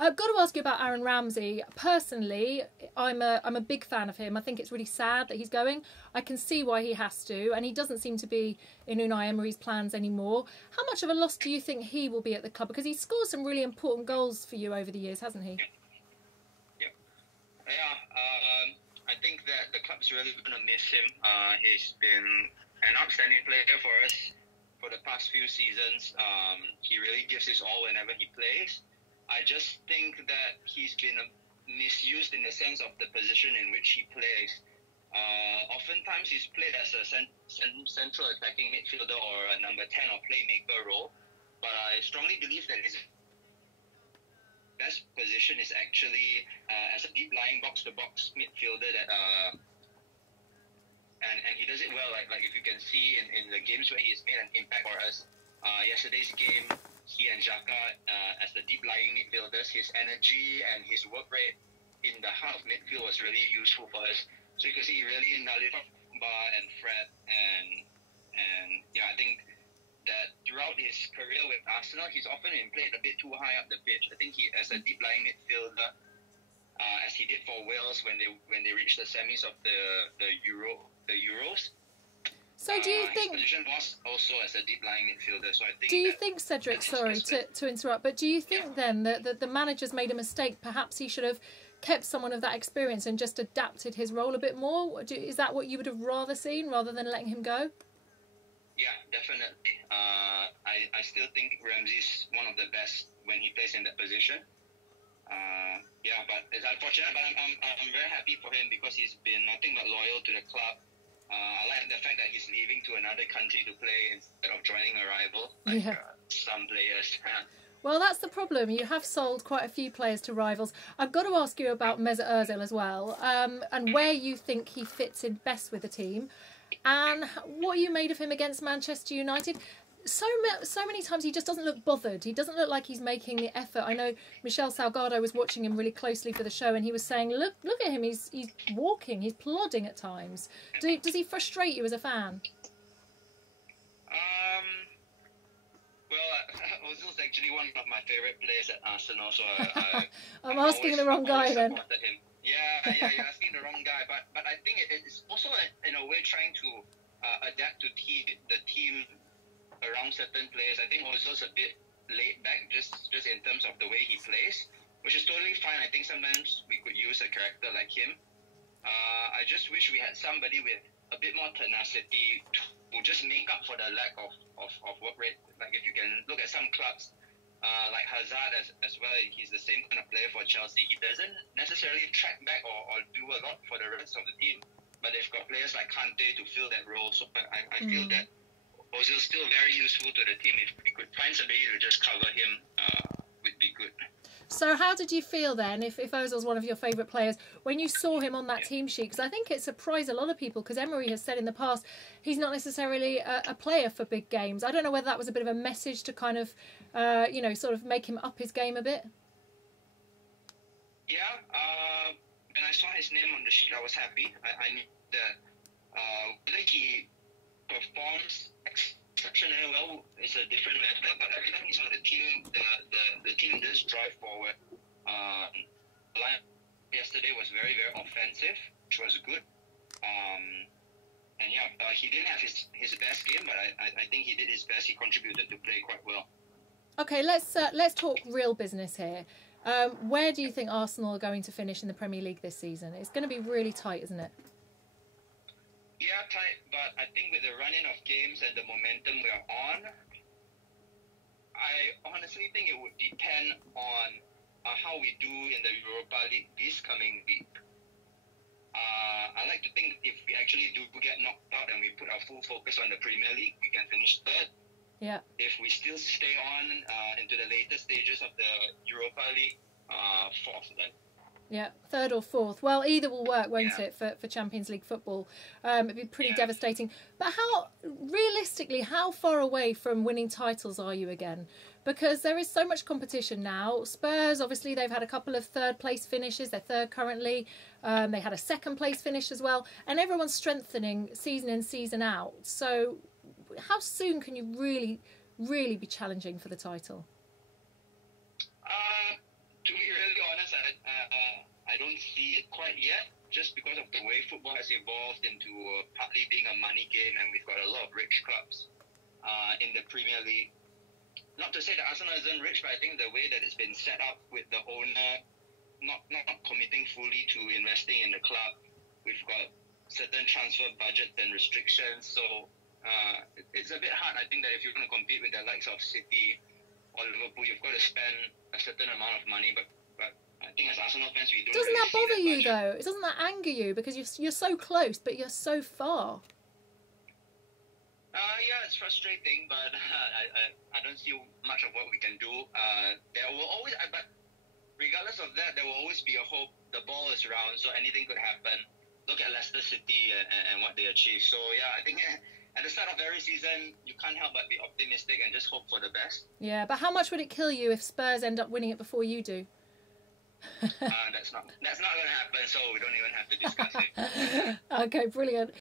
I've got to ask you about Aaron Ramsey. Personally, I'm a big fan of him. I think it's really sad that he's going. I can see why he has to, and he doesn't seem to be in Unai Emery's plans anymore. How much of a loss do you think he will be at the club? Because he's scored some really important goals for you over the years, hasn't he? I think that the club's really going to miss him. He's been an outstanding player for us for the past few seasons. He really gives his all whenever he plays. I just think that he's been misused in the sense of the position in which he plays. Oftentimes he's played as a central attacking midfielder or a number 10 or playmaker role. But I strongly believe that his best position is actually as a deep-lying box-to-box midfielder that and he does it well. Like if you can see in the games where he has made an impact for us. Yesterday's game, he and Xhaka as the deep-lying midfielders, his energy and his work rate in the half midfield was really useful for us. So you can see he really nullified Bar and Fred and I think that throughout his career with Arsenal, he's often been played a bit too high up the pitch. I think he, as a deep-lying midfielder, as he did for Wales when they reached the semis of the Euros. So do you think his position was also as a deep-lying midfielder? So I think. Do you think, Cedric? Sorry to interrupt, but do you think then that the manager's made a mistake? Perhaps he should have kept someone of that experience and just adapted his role a bit more. Is that what you would have rather seen rather than letting him go? Yeah, definitely. I still think Ramsey's one of the best when he plays in that position. But it's unfortunate. But I'm very happy for him because he's been nothing but loyal to the club. I like the fact that he's leaving to another country to play instead of joining a rival, some players. Well, that's the problem. You have sold quite a few players to rivals. I've got to ask you about Mesut Ozil as well, and where you think he fits in best with the team, and what you made of him against Manchester United. So many times he just doesn't look bothered. He doesn't look like he's making the effort. I know Michel Salgado was watching him really closely for the show, and he was saying, "Look at him. He's walking. He's plodding at times." Does he frustrate you as a fan? Well, Ozil's actually one of my favourite players at Arsenal, so I'm asking the wrong guy then. Him. Yeah, you're asking the wrong guy. But I think it's also in a way trying to adapt to the team around certain players. I think Ozil's a bit laid back just in terms of the way he plays, which is totally fine. I think sometimes we could use a character like him. I just wish we had somebody with a bit more tenacity to just make up for the lack of work rate. Like if you can look at some clubs like Hazard as well, he's the same kind of player for Chelsea. He doesn't necessarily track back or do a lot for the rest of the team, but they've got players like Kante to fill that role. So I feel that Ozil's still very useful to the team. If we could find somebody to just cover him, would be good. So how did you feel then, if Ozil's one of your favourite players, when you saw him on that team sheet? Because I think it surprised a lot of people, because Emery has said in the past he's not necessarily a player for big games. I don't know whether that was a bit of a message to kind of, sort of make him up his game a bit. Yeah, when I saw his name on the sheet, I was happy. I knew that whether he performs exceptionally well is a different matter, but every time he's on the team, the team does drive forward. The line yesterday was very, very offensive, which was good. He didn't have his best game, but I think he did his best. He contributed to play quite well. Okay, let's talk real business here. Where do you think Arsenal are going to finish in the Premier League this season? It's going to be really tight, isn't it? Yeah, tight, but I think with the running of games and the momentum we're on, I honestly think it would depend on how we do in the Europa League this coming week. I like to think if we actually do get knocked out and we put our full focus on the Premier League, we can finish third. Yeah. If we still stay on into the later stages of the Europa League, fourth then. Yeah, third or fourth. Well, either will work, won't it, for Champions League football? It'd be pretty devastating. But realistically, how far away from winning titles are you again? Because there is so much competition now. Spurs, obviously, they've had a couple of third-place finishes. They're third currently. They had a second-place finish as well. And everyone's strengthening season in, season out. So how soon can you really, really be challenging for the title? don't see it quite yet, just because of the way football has evolved into partly being a money game, and we've got a lot of rich clubs in the Premier League. Not to say that Arsenal isn't rich, but I think the way that it's been set up with the owner not committing fully to investing in the club, we've got certain transfer budgets and restrictions, so it's a bit hard. I think that if you're going to compete with the likes of City or Liverpool, you've got to spend a certain amount of money, but I think as Arsenal fans, we don't. Doesn't really that bother see you budget. though? Doesn't that anger you because you're so close, but you're so far? Yeah, it's frustrating, but I don't see much of what we can do. There will always, but regardless of that, there will always be a hope. The ball is round, so anything could happen. Look at Leicester City and what they achieved. So yeah, I think at the start of every season, you can't help but be optimistic and just hope for the best. Yeah, but how much would it kill you if Spurs end up winning it before you do? That's not going to happen, so we don't even have to discuss it. Okay, brilliant.